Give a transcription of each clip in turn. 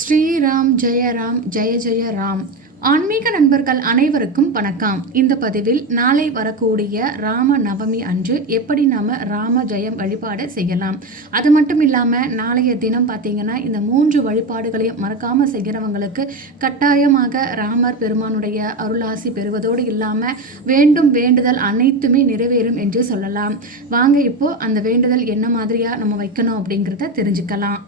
ஸ்ரீராம் ஜெயராம் ஜெய ஜெய ராம். ஆன்மீக நண்பர்கள் அனைவருக்கும் வணக்கம். இந்த பதிவில் நாளை வரக்கூடிய ராம நவமி அன்று எப்படி நாம் ராம ஜெயம் வழிபாடு செய்யலாம்? அது மட்டும் இல்லாமல் நாளைய தினம் பார்த்தீங்கன்னா இந்த மூன்று வழிபாடுகளையும் மறக்காமல் செய்கிறவங்களுக்கு கட்டாயமாக ராமர் பெருமானுடைய அருளாசி பெறுவதோடு இல்லாமல் வேண்டும் வேண்டுதல் அனைத்துமே நிறைவேறும் என்று சொல்லலாம். வாங்க இப்போ அந்த வேண்டுதல் என்ன மாதிரியாக நம்ம வைக்கணும் அப்படிங்கிறத தெரிஞ்சுக்கலாம்.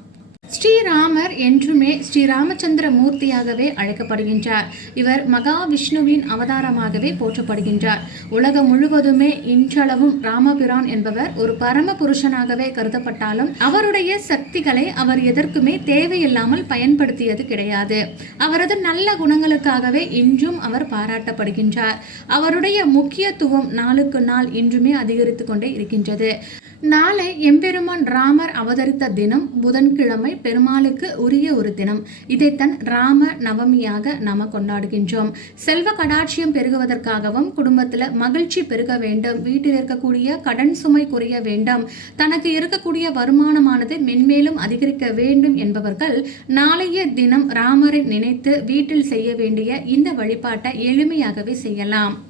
ஸ்ரீராமர் என்றுமே ஸ்ரீ ராமச்சந்திர மூர்த்தியாகவே அழைக்கப்படுகின்றார். இவர் மகாவிஷ்ணுவின் அவதாரமாகவே போற்றப்படுகின்றார். உலகம் முழுவதுமே இன்றளவும் ராமபிரான் என்பவர் ஒரு பரம புருஷனாகவே கருதப்பட்டாலும் அவருடைய சக்திகளை அவர் எதற்குமே தேவையில்லாமல் பயன்படுத்தியது கிடையாது. அவரது நல்ல குணங்களுக்காகவே இன்றும் அவர் பாராட்டப்படுகின்றார். அவருடைய முக்கியத்துவம் நாளுக்கு நாள் இன்றுமே அதிகரித்து கொண்டே இருக்கின்றது. நாளை எம்பெருமான் ராமர் அவதரித்த தினம் புதன்கிழமை பெருமாளுக்கு உரிய ஒரு தினம். இதைத்தான் ராம நவமியாக நாம கொண்டாடுகின்றோம். செல்வ கடாட்சியம் பெருகுவதற்காகவும் குடும்பத்தில் மகிழ்ச்சி பெருக வேண்டும். வீட்டில் இருக்கக்கூடிய கடன் சுமை குறைய வேண்டும். தனக்கு இருக்கக்கூடிய வருமானமானது மென்மேலும் அதிகரிக்க வேண்டும் என்பவர்கள் நாளைய தினம் ராமரை நினைத்து வீட்டில் செய்ய வேண்டிய இந்த வழிபாட்டை எளிமையாகவே செய்யலாம்.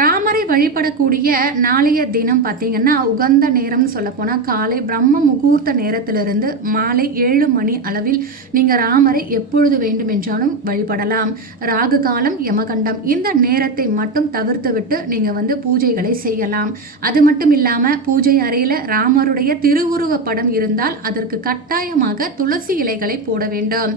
ராமரை வழிபடக்கூடிய நாளைய தினம் பார்த்தீங்கன்னா உகந்த நேரம்னு சொல்லப்போனால் காலை பிரம்ம முகூர்த்த நேரத்திலிருந்து மாலை ஏழு மணி அளவில் நீங்கள் ராமரை எப்பொழுது வேண்டுமென்றாலும் வழிபடலாம். ராகு காலம் யமகண்டம் இந்த நேரத்தை மட்டும் தவிர்த்து விட்டு நீங்கள் வந்து பூஜைகளை செய்யலாம். அது மட்டும் இல்லாமல் பூஜை அறையில் ராமருடைய திருவுருவ படம் இருந்தால் அதற்கு கட்டாயமாக துளசி இலைகளை போட வேண்டும்.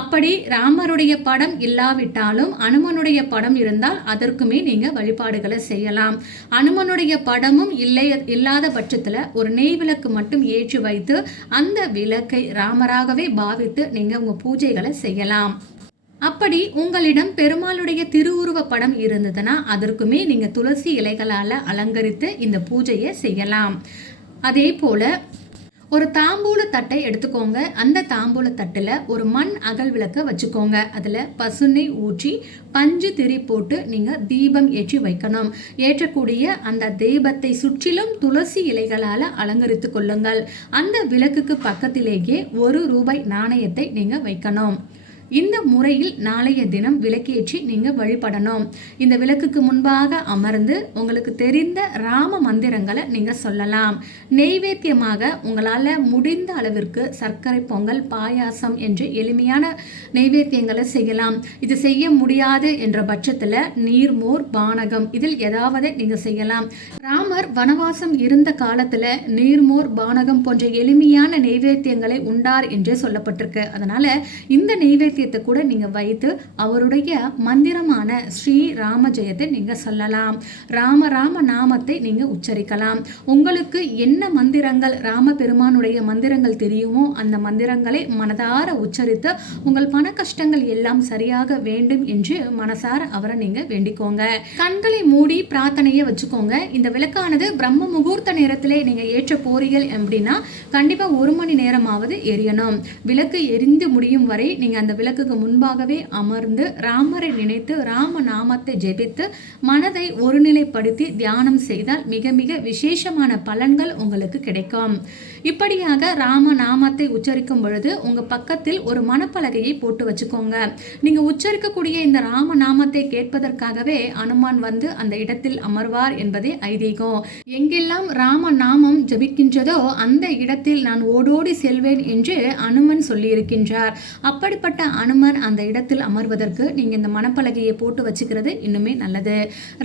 அப்படி ராமருடைய படம் இல்லாவிட்டாலும் அனுமனுடைய படம் இருந்தால் அதற்குமே நீங்கள் வழிபாடு வழிபாடுகளை செய்யலாம். அனுமனுடைய படமும் இல்லை இல்லாத பட்சத்தில் ஒரு நெய் விளக்கு மட்டும் ஏற்றி வைத்து அந்த விளக்கை ராமராகவே பாவித்து நீங்கள் உங்கள் பூஜைகளை செய்யலாம். அப்படி உங்களிடம் பெருமாளுடைய திருவுருவ படம் இருந்ததுன்னா அதற்குமே நீங்கள் துளசி இலைகளால் அலங்கரித்து இந்த பூஜையை செய்யலாம். அதே போல் ஒரு தாம்பூல தட்டை எடுத்துக்கோங்க. அந்த தாம்பூல தட்டில் ஒரு மண் அகல் விளக்க வச்சுக்கோங்க. அதில் பசுனை ஊற்றி பஞ்சு திரி போட்டு நீங்கள் தீபம் ஏற்றி வைக்கணும். ஏற்றக்கூடிய அந்த தீபத்தை சுற்றிலும் துளசி இலைகளால் அலங்கரித்து கொள்ளுங்கள். அந்த விளக்குக்கு பக்கத்திலேயே ஒரு ரூபாய் நாணயத்தை நீங்கள் வைக்கணும். இந்த முறையில் நாளைய தினம் விளக்கேற்றி நீங்கள் வழிபடணும். இந்த விளக்குக்கு முன்பாக அமர்ந்து உங்களுக்கு தெரிந்த ராம மந்திரங்களை நீங்கள் சொல்லலாம். நெய்வேத்தியமாக உங்களால் முடிந்த அளவிற்கு சர்க்கரை பொங்கல் பாயாசம் என்று எளிமையான நெய்வேத்தியங்களை செய்யலாம். இது செய்ய முடியாது என்ற பட்சத்தில் நீர்மோர் பானகம் இதில் ஏதாவது நீங்கள் செய்யலாம். ராமர் வனவாசம் இருந்த காலத்தில் நீர்மோர் பானகம் போன்ற எளிமையான நெய்வேத்தியங்களை உண்டார் என்றே சொல்லப்பட்டிருக்கு. அதனால் இந்த நெய்வேத்திய வாக்கியத்தை கூட நீங்கள் வைத்து அவருடைய மந்திரமான ஸ்ரீ ராமஜெயத்தை நீங்கள் சொல்லலாம். ராம ராம நாமத்தை நீங்கள் உச்சரிக்கலாம். உங்களுக்கு என்ன மந்திரங்கள் ராம பெருமானுடைய மந்திரங்கள் தெரியுமோ அந்த மந்திரங்களை மனதார உச்சரித்து உங்கள் பண கஷ்டங்கள் எல்லாம் சரியாக வேண்டும் என்று மனசார அவரை நீங்கள் வேண்டிக்கோங்க. கண்களை மூடி பிரார்த்தனையை வச்சுக்கோங்க. இந்த விளக்கானது பிரம்ம முகூர்த்த நேரத்திலே நீங்கள் ஏற்ற போறீர்கள் அப்படின்னா கண்டிப்பாக ஒரு மணி நேரமாவது எரியணும். விளக்கு எரிந்து முடியும் வரை நீங்கள் அந்த விளக்கு விளக்குக்கு முன்பாகவே அமர்ந்து ராமரை நினைத்து ராம நாமத்தை ஜெபித்து மனதை ஒருநிலைப்படுத்தி தியானம் செய்தால் மிக மிக விசேஷமான பலன்கள் உங்களுக்கு கிடைக்கும். இப்படியாக ராம நாமத்தை உச்சரிக்கும் பொழுது உங்கள் பக்கத்தில் ஒரு மனப்பலகையை போட்டு வச்சுக்கோங்க. நீங்கள் உச்சரிக்கக்கூடிய இந்த ராம நாமத்தை கேட்பதற்காகவே அனுமான் வந்து அந்த இடத்தில் அமர்வார் என்பதே ஐதீகம். எங்கெல்லாம் ராம நாமம் ஜபிக்கின்றதோ அந்த இடத்தில் நான் ஓடோடி செல்வேன் என்று அனுமன் சொல்லியிருக்கின்றார். அப்படிப்பட்ட அனுமன் அந்த இடத்தில் அமர்வதற்கு நீங்கள் இந்த மணப்பலகையை போட்டு வச்சுக்கிறது இன்னுமே நல்லது.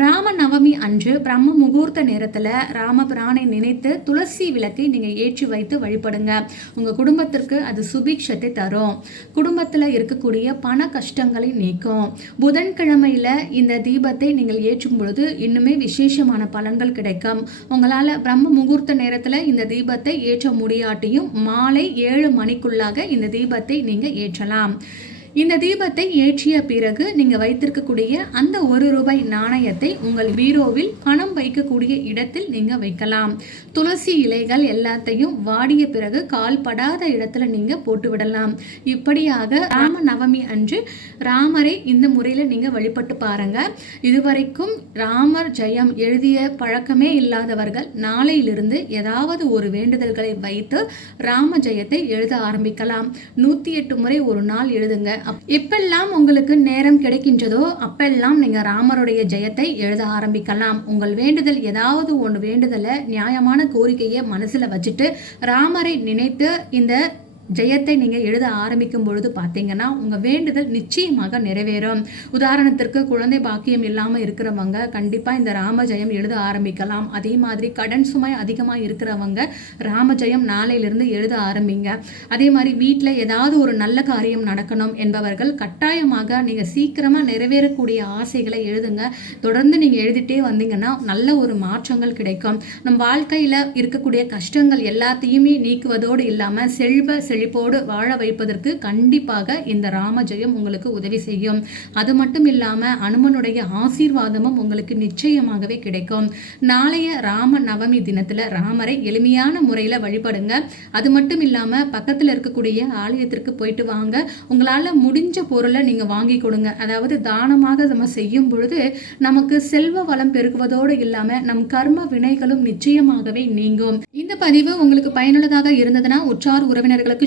ராம நவமி அன்று பிரம்ம முகூர்த்த நேரத்தில் ராமபிரானை நினைத்து துளசி விளக்கை நீங்கள் ஏற்றி வைத்து வழிபடுங்க. உங்கள் குடும்பத்திற்கு அது சுபீக்ஷத்தை தரும். குடும்பத்தில் இருக்கக்கூடிய பண கஷ்டங்களை நீக்கும். புதன்கிழமையில் இந்த தீபத்தை நீங்கள் ஏற்றும் பொழுது இன்னுமே விசேஷமான பலன்கள் கிடைக்கும். உங்களால் பிரம்ம முகூர்த்த நேரத்தில் இந்த தீபத்தை ஏற்ற முடியாட்டியும் மாலை ஏழு மணிக்குள்ளாக இந்த தீபத்தை நீங்கள் ஏற்றலாம். இந்த தீபத்தை ஏற்றிய பிறகு நீங்க வைத்திருக்கக்கூடிய அந்த ஒரு ரூபாய் நாணயத்தை உங்கள் பீரோவில் பணம் வைக்கக்கூடிய இடத்தில் நீங்க வைக்கலாம். துளசி இலைகள் எல்லாத்தையும் வாடிய பிறகு கால் படாத இடத்துல நீங்க போட்டு விடலாம். இப்படியாக ராம நவமி அன்று ராமரை இந்த முறையில் நீங்க வழிபட்டு பாருங்க. இதுவரைக்கும் ராமர் ஜெயம் எழுதிய பழக்கமே இல்லாதவர்கள் நாளையிலிருந்து ஏதாவது ஒரு வேண்டுதல்களை வைத்து ராம ஜெயத்தை எழுத ஆரம்பிக்கலாம். நூத்தி எட்டு முறை ஒரு நாள் எழுதுங்க. எப்பெல்லாம் உங்களுக்கு நேரம் கிடைக்கின்றதோ அப்பெல்லாம் நீங்க ராமருடைய ஜெயத்தை எழுத ஆரம்பிக்கலாம். உங்கள் வேண்டுதல் ஏதாவது ஒன்று வேண்டுதலை நியாயமான கோரிக்கையை மனசுல வச்சுட்டு ராமரை நினைத்து இந்த ஜெயத்தை நீங்கள் எழுத ஆரம்பிக்கும் பொழுது பார்த்தீங்கன்னா உங்கள் வேண்டுதல் நிச்சயமாக நிறைவேறும். உதாரணத்திற்கு குழந்தை பாக்கியம் இல்லாமல் இருக்கிறவங்க கண்டிப்பாக இந்த ராம ஜெயம் எழுத ஆரம்பிக்கலாம். அதே மாதிரி கடன் சுமை அதிகமாக இருக்கிறவங்க ராம ஜெயம் நாளையிலிருந்து எழுத ஆரம்பிங்க. அதே மாதிரி வீட்டில் ஏதாவது ஒரு நல்ல காரியம் நடக்கணும் என்பவர்கள் கட்டாயமாக நீங்கள் சீக்கிரமாக நிறைவேறக்கூடிய ஆசைகளை எழுதுங்க. தொடர்ந்து நீங்கள் எழுதிட்டே வந்தீங்கன்னா நல்ல ஒரு மாற்றங்கள் கிடைக்கும். நம் வாழ்க்கையில் இருக்கக்கூடிய கஷ்டங்கள் எல்லாத்தையுமே நீக்குவதோடு இல்லாமல் செல்வ செல் செழிப்போடு வாழ வைப்பதற்கு கண்டிப்பாக இந்த ராம ஜெயம் உங்களுக்கு உதவி செய்யும். அது மட்டும் இல்லாமல் அனுமனுடைய ஆசீர்வாதமும் உங்களுக்கு நிச்சயமாகவே கிடைக்கும். நாளைய ராம நவமி தினத்தில் ராமரை எளிமையான முறையில் வழிபடுங்க. அது மட்டும் இல்லாமல் பக்கத்தில் இருக்கக்கூடிய ஆலயத்திற்கு போயிட்டு வாங்க. உங்களால் முடிஞ்ச பொருளை நீங்கள் வாங்கி கொடுங்க. அதாவது தானமாக நம்ம செய்யும் பொழுது நமக்கு செல்வ வளம் பெருகுவதோடு இல்லாமல் நம் கர்ம வினைகளும் நிச்சயமாகவே நீங்கும். இந்த பதிவு உங்களுக்கு பயனுள்ளதாக இருந்ததுன்னா உற்றார் உறவினர்களுக்கு